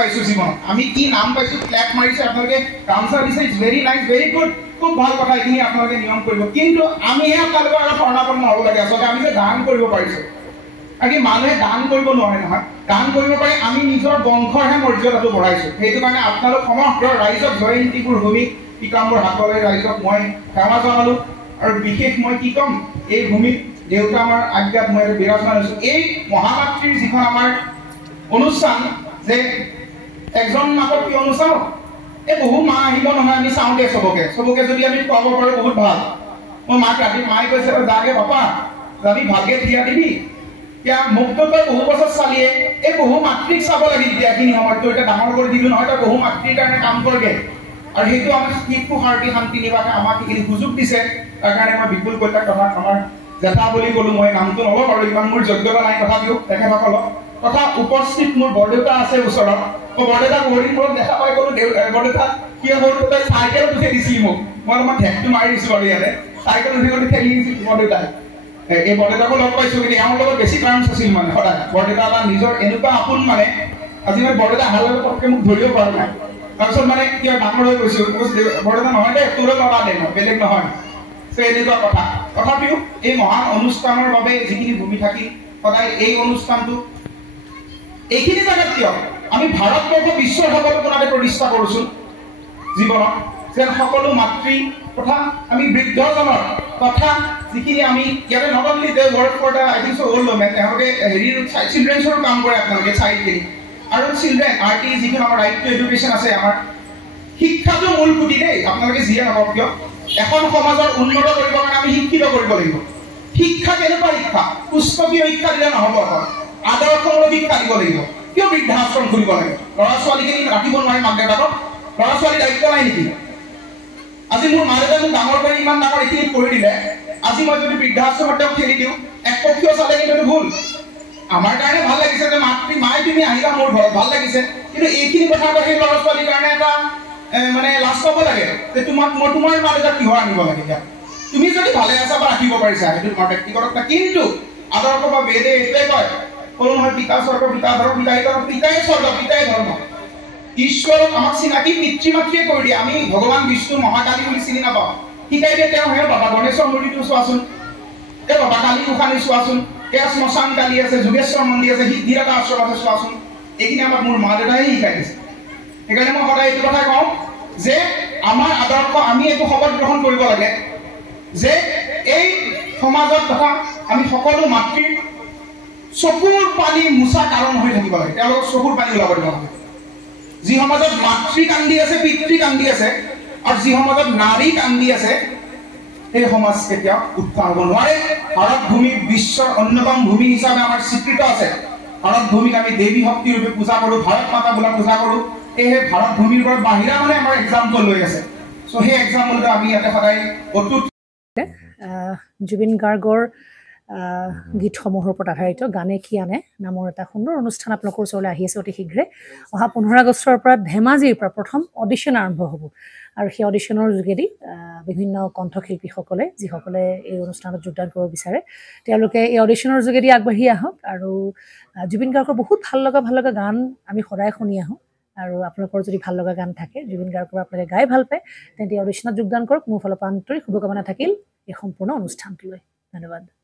পাইছো জীৱনত আমি কি নাম পাইছো ক্ল্যাপ মাৰিছে আপোনালোকে গামছা দিছে is very nice very good খুব ভাল কথা এইখিনি আপোনালোকে নিয়ম কৰিব কিন্তু আমিহে আপোনালোকৰ আৰু শৰণাপন্ন হ'ব লাগে আচলতে আমি যে দান কৰিব পাৰিছো আগে মানুহে দান কৰিব নোৱাৰে নহয় দান কৰিব পাৰি আমি নিজৰ বংশৰহে মৰ্যাদাটো বঢ়াইছো সেইটো কাৰণে আপোনালোক সমগ্ৰ ৰাইজক জয়ন্তীপুৰ ভূমি পিতাম্বৰ হাতলৈ ৰাইজক মই সেৱা জনালো আৰু বিশেষ মই কি ক'ম এই ভূমিত দেউতা আমাৰ আজ্ঞাত মই বিৰাজমান হৈছো এই মহামাতৃৰ যিখন আমাৰ অনুষ্ঠান যে একজন মাকক কি অনুষ্ঠান এই বহু মা আহিব নহয় আমি চাওঁ দে চবকে যদি আমি খুৱাব পাৰো বহুত ভাল মই মাক ৰাতি মায়ে কৈছে যাগে পাপা যাবি ভাগে দিয়া দিবি এতিয়া মুক্তই বহু বছৰ চালিয়ে এই বহু মাতৃক চাব লাগে এতিয়াখিনি সময়তো এটা ডাঙৰ কৰি দিলো নহয় তই বহু মাতৃৰ কাৰণে কাম কৰগে আৰু সেইটো আমাৰ শিশু শান্তি শান্তি নিবাকে আমাক এইখিনি সুযোগ দিছে তাৰ কাৰণে মই বিপুল কইতাক কথা আমাৰ জেঠা বুলি ক'লো মই নামটো নলওঁ আৰু ইমান মোৰ যোগ্যতা নাই তথাপিও তেখেতসকলক কথা উপস্থিত মোৰ বৰদেউতা আছে ওচৰত মই বৰদেউতাক বহুদিন মূৰত দেখা পাই ক'লো বৰদেউতা কিয় সৰু তই চাইকেল উঠি দিছিলি মোক মই অলপমান ঢেকটো মাৰি দিছোঁ আৰু ইয়াতে চাইকেল উঠি কৰি ঠেলি দিছিল বৰদেউতাই এই বৰদেউতাকো লগ পাইছোঁ কিন্তু এওঁৰ লগত বেছি টাৰ্মছ আছিল মানে সদায় বৰদেউতা এটা নিজৰ এনেকুৱা আপোন মানে আজি মই বৰদেউতা হাল লগত পটকে মোক ধৰিব পৰা নাই তাৰপিছত মানে কিয় ডাঙৰ হৈ গৈছোঁ বৰদেউতা নহয় দে তোৰে ল'ৰা দে মই বেলেগ নহয় এনেকুৱা কথা তথাপিও এই মহান অনুষ্ঠানৰ বাবে যিখিনি ভূমি থাকি সদায় এই অনুষ্ঠানটো এইখিনি জাগাত কিয় আমি ভাৰতবৰ্ষ বিশ্বৰ সকলো কোণাতে প্ৰতিষ্ঠা কৰিছোঁ জীৱনত যেন সকলো মাতৃ তথা আমি বৃদ্ধজনৰ তথা যিখিনি আমি ইয়াতে not only they work for the I think so' old men তেওঁলোকে হেৰিৰ চিলড্ৰেনছৰো কাম কৰে আপোনালোকে চাইল্ডখিনি আৰু চিলড্ৰেন আৰ টি যিখন আমাৰ ৰাইট টু এডুকেশ্যন আছে আমাৰ শিক্ষাটো মূল খুঁটি দেই আপোনালোকে যিয়ে নকওক কিয় এখন সমাজৰ উন্নত কৰিবৰ কাৰণে আমি শিক্ষিত কৰিব লাগিব শিক্ষা কেনেকুৱা শিক্ষা পুস্তকীয় শিক্ষা দিলে নহ'ব অকল আদৰ্শমূলক শিক্ষা দিব লাগিব কিয় বৃদ্ধাশ্ৰম খুলিব লাগে ল'ৰা ছোৱালীখিনি ৰাখিব নোৱাৰে মাক দেউতাকক ল'ৰা ছোৱালী দায়িত্ব নাই নেকি আজি মোৰ মা দেউতাই মোক ডাঙৰ কৰি ইমান ডাঙৰ এইখিনি কৰি দিলে আজি মই যদি বৃদ্ধাশ্ৰমত তেওঁক ঠেলি দিওঁ একপক্ষীয় চালে কিন্তু এইটো ভুল আমাৰ কাৰণে ভাল লাগিছে যে মায়ে তুমি আহিলা মোৰ ঘৰত ভাল লাগিছে কিন্তু এইখিনি কথা সেই ল'ৰা ছোৱালীৰ কাৰণে এটা মানে লাজ পাব লাগে যে তোমাৰ মা দেউতাক কিহৰ আনিব লাগে এতিয়া তুমি যদি ভালে আছা বা ৰাখিব পাৰিছা সেইটো তোমাৰ ব্যক্তিগত কথা কিন্তু আদৰ্শ বা বেদে এইটোৱে কয় কোনো নহয় পিতা স্বৰ্গ পিতা ধৰ্ম পিতাই স্বৰ্গ পিতাই ধৰ্ম ঈশ্বৰক আমাক চিনাকি পিতৃ মাতৃয়ে কৰি দিয়ে আমি ভগৱান বিষ্ণু মহাকালী বুলি চিনি নাপাওঁ শিকাই দিয়ে তেওঁ হে বাবা গণেশৰ মূৰ্তিটো চোৱাচোন এই বাবা কালী গোসানী চোৱাচোন এয়া শ্মশান কালী আছে যোগেশ্বৰ মন্দিৰ আছে সিদ্ধিদাতা আশ্ৰম আছে চোৱাচোন এইখিনি আমাক মোৰ মা দেউতাই শিকাই দিছে সেইকাৰণে মই সদায় এইটো কথা কওঁ যে আমাৰ আদৰ্শ আমি এইটো শপত গ্ৰহণ কৰিব লাগে যে এই সমাজত তথা আমি সকলো মাতৃৰ চকুৰ পানী মোচা কাৰণ হৈ থাকিব লাগে তেওঁলোকক চকুৰ পানী ওলাব দিব লাগে যি সমাজত মাতৃ কান্দি আছে পিতৃ কান্দি আছে আৰু যি সমাজত নাৰী কান্দি আছে সেই সমাজ কেতিয়াও উৎসাহ হ'ব নোৱাৰে ভাৰত ভূমি বিশ্বৰ অন্যতম ভূমি হিচাপে আমাৰ স্বীকৃত আছে ভাৰত ভূমিক আমি দেৱী শক্তি ৰূপে পূজা কৰোঁ ভাৰত মাতা বোলা পূজা কৰোঁ সেয়েহে ভাৰত ভূমিৰ পৰা বাহিৰা মানে আমাৰ এক্সাম্পল লৈ আছে চ' সেই এক্সাম্পলটো আমি ইয়াতে সদায় অটুট জুবিন গাৰ্গৰ গীতসমূহৰ ওপৰত আধাৰিত গানে কি আনে নামৰ এটা সুন্দৰ অনুষ্ঠান আপোনালোকৰ ওচৰলৈ আহি আছে অতি শীঘ্ৰে অহা 15 আগষ্টৰ পৰা ধেমাজিৰ পৰা প্ৰথম অডিশ্যন আৰম্ভ হ'ব আৰু সেই অডিশ্যনৰ যোগেদি বিভিন্ন কণ্ঠশিল্পীসকলে যিসকলে এই অনুষ্ঠানত যোগদান কৰিব বিচাৰে তেওঁলোকে এই অডিশ্যনৰ যোগেদি আগবাঢ়ি আহক আৰু জুবিন গাৰ্গৰ বহুত ভাল লগা গান আমি সদায় শুনি আহোঁ আৰু আপোনালোকৰ যদি ভাল লগা গান থাকে জুবিন গাৰ্গৰ আপোনালোকে গাই ভাল পায় তেন্তে অডিশ্যনত যোগদান কৰক মোৰ ফালৰ পৰা আন্তৰিক শুভকামনা থাকিল এই সম্পূৰ্ণ অনুষ্ঠানটোলৈ ধন্যবাদ